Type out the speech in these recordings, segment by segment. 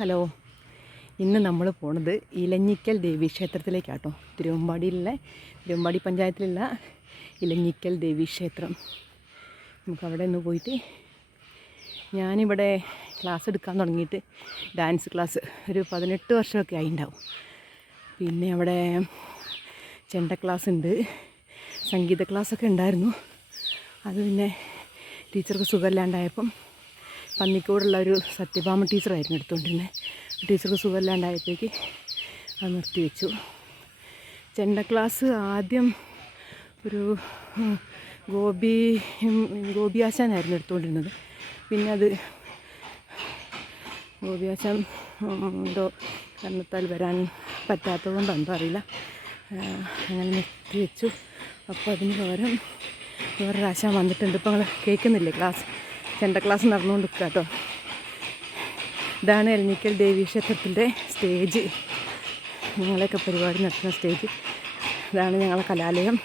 Hello, ഇന്ന് നമ്മൾ പോണത് ഇലഞ്ഞിക്കൽ ദേവീക്ഷേത്രത്തിലേക്കാട്ടോ. തിരുവമ്പാടി പഞ്ചായത്തിലുള്ള ഇലഞ്ഞിക്കൽ ദേവീക്ഷേത്രം. നമുക്കവിടെ നിന്ന് പോയിട്ട്, ഞാനിവിടെ ക്ലാസ് എടുക്കാൻ തുടങ്ങിയിട്ട് ഡാൻസ് ക്ലാസ് ഒരു 18 വർഷമൊക്കെ ആയിട്ടുണ്ടാവും. പിന്നെ അവിടെ ചെണ്ട ക്ലാസ് ഉണ്ട്, സംഗീത ക്ലാസ്സൊക്കെ ഉണ്ടായിരുന്നു. അത് പിന്നെ ടീച്ചർക്ക് സുഖമില്ലാണ്ടായപ്പം പന്നിക്കോടുള്ള ഒരു സത്യഭാമ ടീച്ചറായിരുന്നു എടുത്തുകൊണ്ടിരുന്നത്. ടീച്ചർക്ക് സുഖമില്ലാണ്ടായപ്പോഴേക്ക് അത് നിർത്തിവെച്ചു. ചെണ്ട ക്ലാസ് ആദ്യം ഒരു ഗോപിയാശാനായിരുന്നു എടുത്തുകൊണ്ടിരുന്നത്. പിന്നെ അത് ഗോപിയാശാൻ എന്തോ കാരണത്താൽ വരാൻ പറ്റാത്തതുകൊണ്ടെന്തോ അറിയില്ല, അങ്ങനെ നിർത്തിവെച്ചു. അപ്പോൾ അതിന് പകരം വേറൊരാശാൻ വന്നിട്ടുണ്ട്. ഇപ്പോൾ നിങ്ങൾ കേൾക്കുന്നില്ലേ? ചെണ്ട ക്ലാസ് നടന്നുകൊണ്ടിരിക്കുക കേട്ടോ. ഇതാണ് ഇലഞ്ഞിക്കൽ ദേവീക്ഷേത്രത്തിൻ്റെ സ്റ്റേജ്, ഞങ്ങളെയൊക്കെ പരിപാടി നടത്തുന്ന സ്റ്റേജ്. ഇതാണ് ഞങ്ങളെ കലാലയം.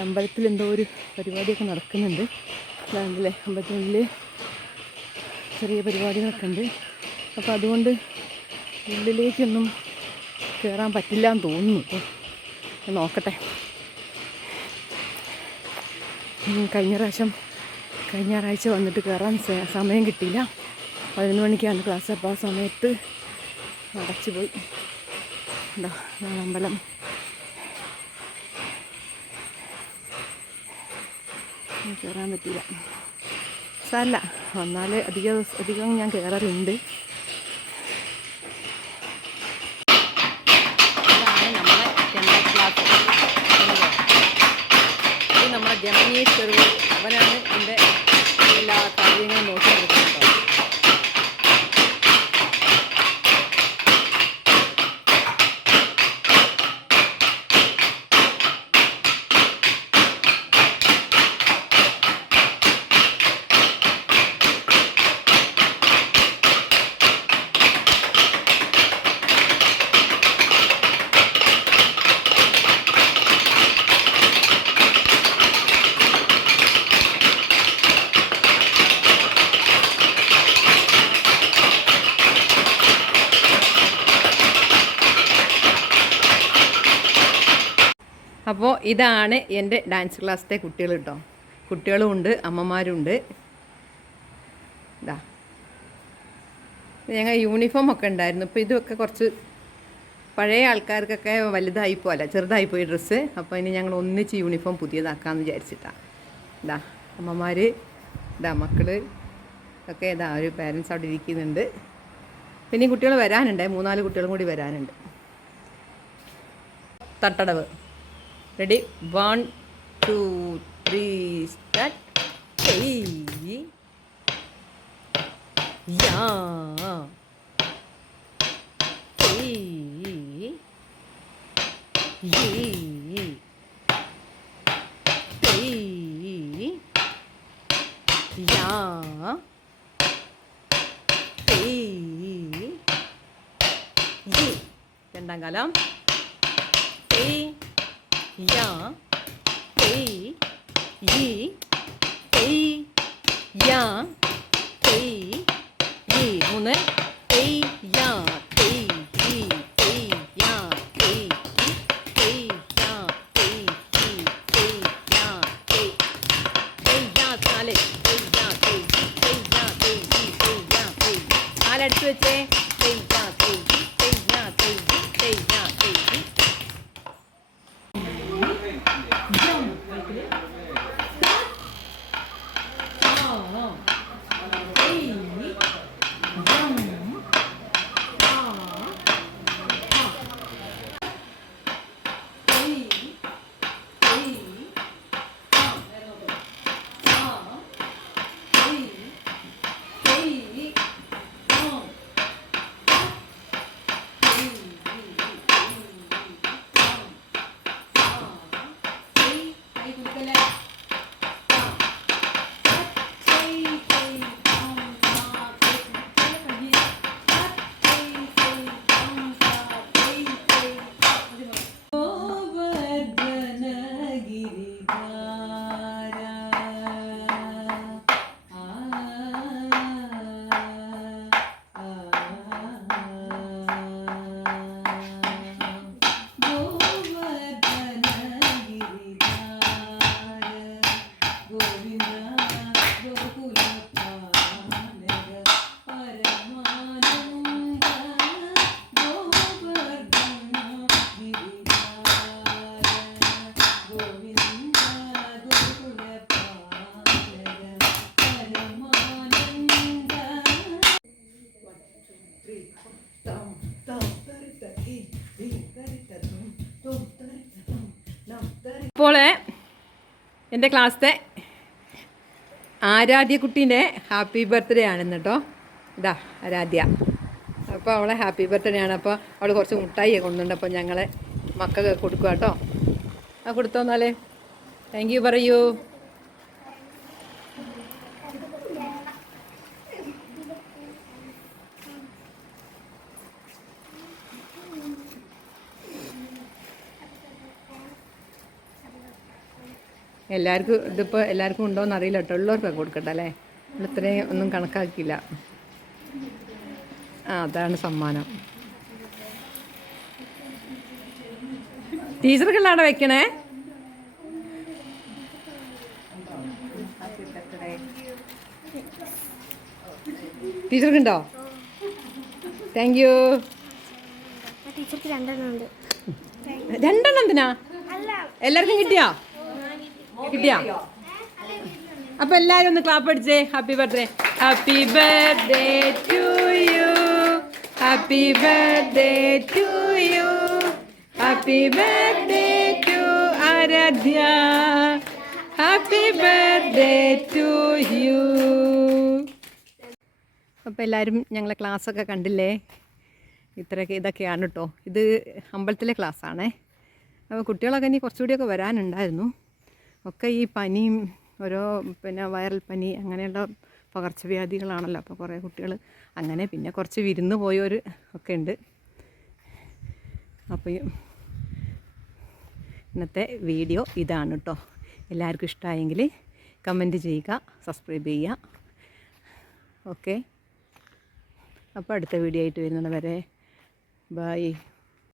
അമ്പലത്തിൽ എന്തോ ഒരു പരിപാടിയൊക്കെ നടക്കുന്നുണ്ട്. ഇതാണല്ലേ അമ്പലത്തിനുള്ളിൽ ചെറിയ പരിപാടികളൊക്കെ ഉണ്ട്. അപ്പോൾ അതുകൊണ്ട് ഉള്ളിലേക്കൊന്നും കയറാൻ പറ്റില്ല എന്ന് തോന്നുന്നു കേട്ടോ. നോക്കട്ടെ. കഴിഞ്ഞ ഞായറാഴ്ച വന്നിട്ട് കയറാൻ സമയം കിട്ടിയില്ല. 11 മണിക്കാണ് ക്ലാസ്. അപ്പോൾ ആ സമയത്ത് അടച്ചു പോയി. ഉണ്ടോ, ഇതാണ് അമ്പലം. കയറാൻ പറ്റിയില്ല. സാരല്ല, വന്നാൽ അധികം ഞാൻ കയറാറുണ്ട്. ഇതാണ് നമ്മളെ ചെണ്ട ക്ലാസ്. ഇത് നമ്മളെ ജമനീശ്വർ, അവനാണ് എൻ്റെ എല്ലാ കാര്യങ്ങളും നോക്കി കൊടുക്കുന്നത്. അപ്പോൾ ഇതാണ് എൻ്റെ ഡാൻസ് ക്ലാസ്സിലെ കുട്ടികൾ കേട്ടോ. കുട്ടികളും ഉണ്ട്, അമ്മമാരുണ്ട്. ഇതാ ഞങ്ങൾ യൂണിഫോമൊക്കെ ഉണ്ടായിരുന്നു. ഇപ്പോൾ ഇതൊക്കെ കുറച്ച് പഴയ ആൾക്കാർക്കൊക്കെ വലുതായിപ്പോല്ല, ചെറുതായിപ്പോയി ഡ്രസ്സ്. അപ്പോൾ ഇനി ഞങ്ങൾ ഒന്നിച്ച് യൂണിഫോം പുതിയതാക്കാമെന്ന് വിചാരിച്ചിട്ടാണ്. ഇതാ അമ്മമാർ, ഇതാ മക്കൾ ഒക്കെ, ഇതാ ഒരു പേരൻസ് അവിടെ ഇരിക്കുന്നുണ്ട്. പിന്നെ കുട്ടികൾ വരാനുണ്ട്, 3-4 കുട്ടികളും കൂടി വരാനുണ്ട്. തട്ടടവ്. Ready? 1, 2, 3, start. Hey, yeah. Hey, yeah. Hey, yeah. Hey, yeah. രണ്ടാം കാലം. Hey. യാ, ഏയ്, ഈ, ഏയ്, യാ, ഏയ്, ഈ. 3. ഏയ്, യാ, ഏയ്, ഈ, ഏയ്, യാ, ഏയ്, ഈ, ഏയ്, യാ, ഏയ്, ഈ, ഏയ്, യാ, ഏയ്, ഏയ്, യാ. 4. ഏയ്, യാ, ഏയ്, ഏയ്, യാ, ഏയ്, ഈ, ഏയ്, യാ, ഏയ്. 4 അടുത്ത് വെച്ചേ. ഏയ്, യാ, ഏയ്, ഏയ്, യാ, ഏയ്, ഏയ്, യാ, ഏയ്. Gracias. ഇപ്പോൾ എൻ്റെ ക്ലാസ്സിലെ ആരാധ്യക്കുട്ടീൻ്റെ ഹാപ്പി ബർത്ത്ഡേ ആണെന്ന് കേട്ടോ. ഇതാ ആരാധ്യ. അപ്പോൾ അവളെ ഹാപ്പി ബർത്ത്ഡേ ആണ്. അപ്പോൾ അവൾ കുറച്ച് മുട്ടായി കൊണ്ടുണ്ട്. അപ്പോൾ ഞങ്ങളെ മക്കൾക്ക് കൊടുക്കുക കേട്ടോ. ആ കൊടുത്തോ എന്നാലേ. താങ്ക് യു പറയൂ. എല്ലാവർക്കും ഇതിപ്പോൾ എല്ലാവർക്കും ഉണ്ടോയെന്ന് അറിയില്ല കേട്ടോ. ഉള്ളവർക്കൊക്കെ കൊടുക്കട്ടെ അല്ലേ. നമ്മളിത്രയും ഒന്നും കണക്കാക്കിയില്ല. അതാണ് സമ്മാനം. ടീച്ചർക്കുള്ള അവിടെ വെക്കണേ. ടീച്ചർക്കുണ്ടോ? Thank you. രണ്ടെണ്ണം എന്തിനാ? എല്ലാവർക്കും കിട്ടിയോ? അപ്പൊ എല്ലാരും ഒന്ന് ക്ലാപ്പ് അടിച്ചേ. Happy birthday. Happy birthday to you. Happy birthday to you. Happy birthday to Aaradhya. Happy birthday to you. അപ്പോൾ എല്ലാവരും ഞങ്ങളെ ക്ലാസ്സൊക്കെ കണ്ടില്ലേ? ഇതൊക്കെയാണ് കേട്ടോ. ഇത് അമ്പലത്തിലെ ക്ലാസ്സാണേ. അപ്പോൾ കുട്ടികളൊക്കെ ഇനി കുറച്ചുകൂടിയൊക്കെ വരാനുണ്ടായിരുന്നു. ഒക്കെ ഈ പനിയും ഓരോ വൈറൽ പനി അങ്ങനെയുള്ള പകർച്ചവ്യാധികളാണല്ലോ. അപ്പോൾ കുറേ കുട്ടികൾ അങ്ങനെ, പിന്നെ കുറച്ച് വിരുന്ന് പോയവർ ഒക്കെ ഉണ്ട്. അപ്പോൾ ഇന്നത്തെ വീഡിയോ ഇതാണ് കേട്ടോ. എല്ലാവർക്കും ഇഷ്ടമായെങ്കിൽ കമൻറ്റ് ചെയ്യുക, സബ്സ്ക്രൈബ് ചെയ്യുക. ഓക്കെ, അപ്പോൾ അടുത്ത വീഡിയോ ആയിട്ട് വരുന്നത് വരെ ബൈ.